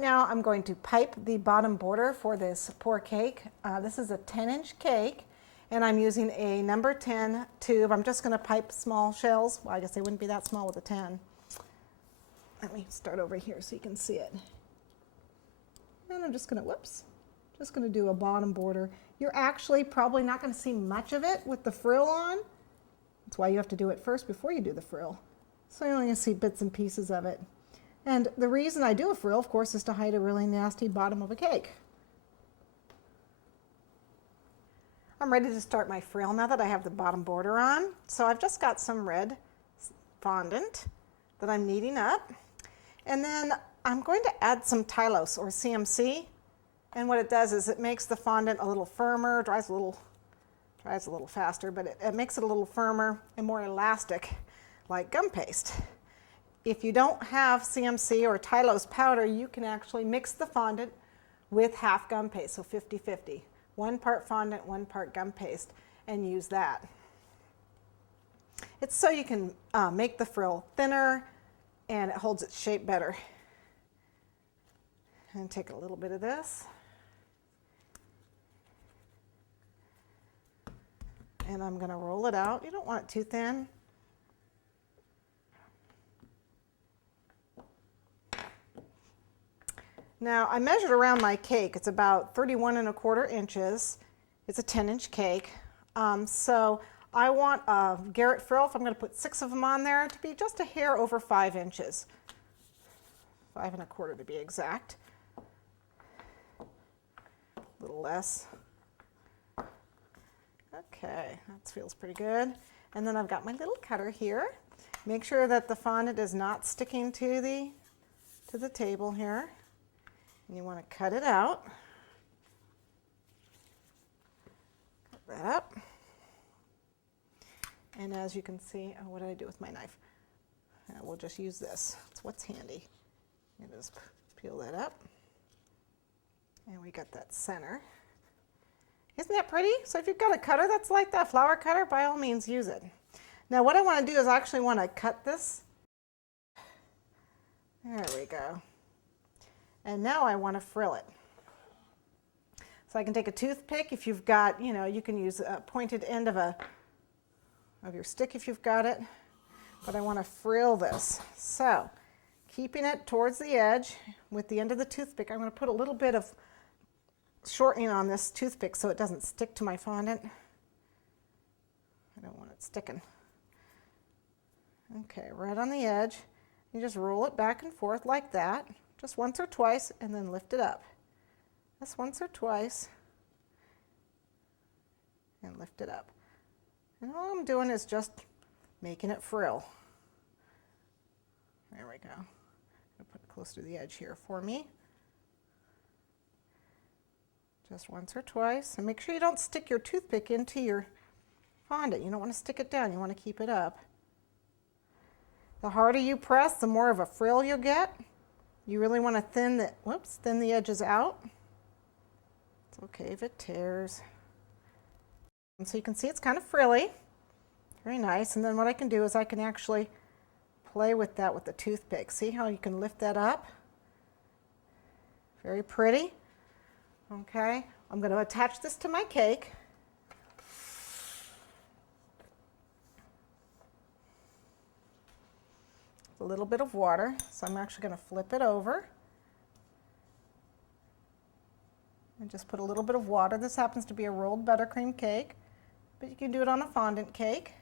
right now I'm going to pipe the bottom border for this pour cake. This is a 10-inch cake, and I'm using a number 10 tube. I'm just going to pipe small shells. Well, I guess they wouldn't be that small with a 10. Let me start over here so you can see it. And I'm just going to, whoops, just going to do a bottom border. You're actually probably not going to see much of it with the frill on. That's why you have to do it first before you do the frill. So you're only going to see bits and pieces of it. And the reason I do a frill, of course, is to hide a really nasty bottom of a cake. I'm ready to start my frill now that I have the bottom border on. So I've just got some red fondant that I'm kneading up. And then I'm going to add some Tylose or CMC. And what it does is it makes the fondant a little firmer, dries a little faster, but it makes it a little firmer and more elastic, like gum paste. If you don't have CMC or Tylose powder, you can actually mix the fondant with half gum paste, so 50-50. 1 part fondant, 1 part gum paste, and use that. It's so you can make the frill thinner and it holds its shape better. And take a little bit of this. And I'm going to roll it out. You don't want it too thin. Now, I measured around my cake. It's about 31¼ inches. It's a 10-inch cake. So I want a Garret Frill, if I'm going to put 6 of them on there, to be just a hair over 5 inches. 5¼ to be exact. A little less. Okay, that feels pretty good. And then I've got my little cutter here. Make sure that the fondant is not sticking to the table here. And you want to cut it out. Cut that up. And as you can see, oh, what did I do with my knife? We'll just use this. It's what's handy. You just peel that up. And we got that center. Isn't that pretty? So if you've got a cutter that's like that, flower cutter, by all means use it. Now what I want to do is I actually want to cut this. There we go. And now I want to frill it. So I can take a toothpick if you've got, you can use a pointed end of your stick if you've got it. But I want to frill this. So keeping it towards the edge with the end of the toothpick, I'm going to put a little bit of shortening on this toothpick so it doesn't stick to my fondant. I don't want it sticking. Okay, right on the edge. You just roll it back and forth like that, just once or twice, and then lift it up. Just once or twice, and lift it up. And all I'm doing is just making it frill. There we go. I'll put it close to the edge here for me. Just once or twice, and make sure you don't stick your toothpick into your fondant. You don't want to stick it down, you want to keep it up. The harder you press, the more of a frill you'll get. You really want to thin the edges out. It's okay if it tears. And so you can see it's kind of frilly, very nice. And then what I can do is I can actually play with that with the toothpick. See how you can lift that up? Very pretty. Okay, I'm going to attach this to my cake. A little bit of water, so I'm actually going to flip it over. And just put a little bit of water. This happens to be a rolled buttercream cake, but you can do it on a fondant cake.